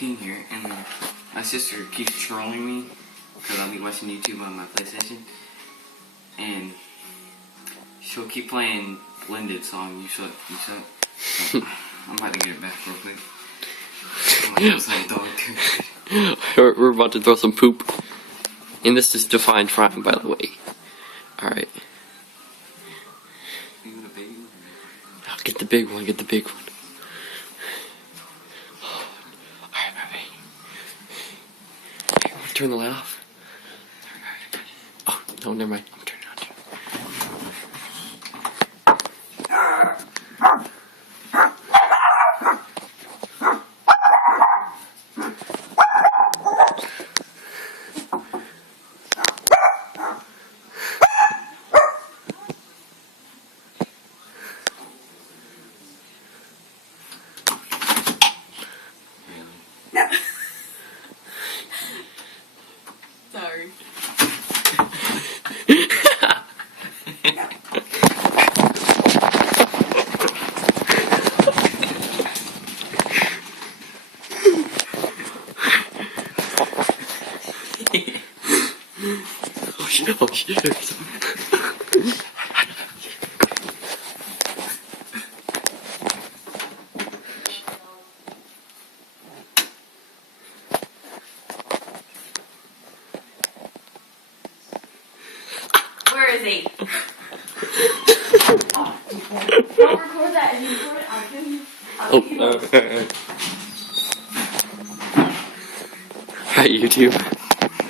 came here, and then my sister keeps trolling me because I'll be watching YouTube on my PlayStation, and she'll keep playing Blended song. You suck. So, I'm about to get it back real quick. Oh my God, like dog too. We're about to throw some poop, and this is defined crime, by the way. All right. You want a baby one? I'll get the big one. Get the big one. Alright, baby. Hey, wanna turn the light off? Oh, no, never mind. I'm turning it on. Sorry. Oh shit, oh shit. Where is he? I'll record that and you record it. I'll give you. Hi YouTube.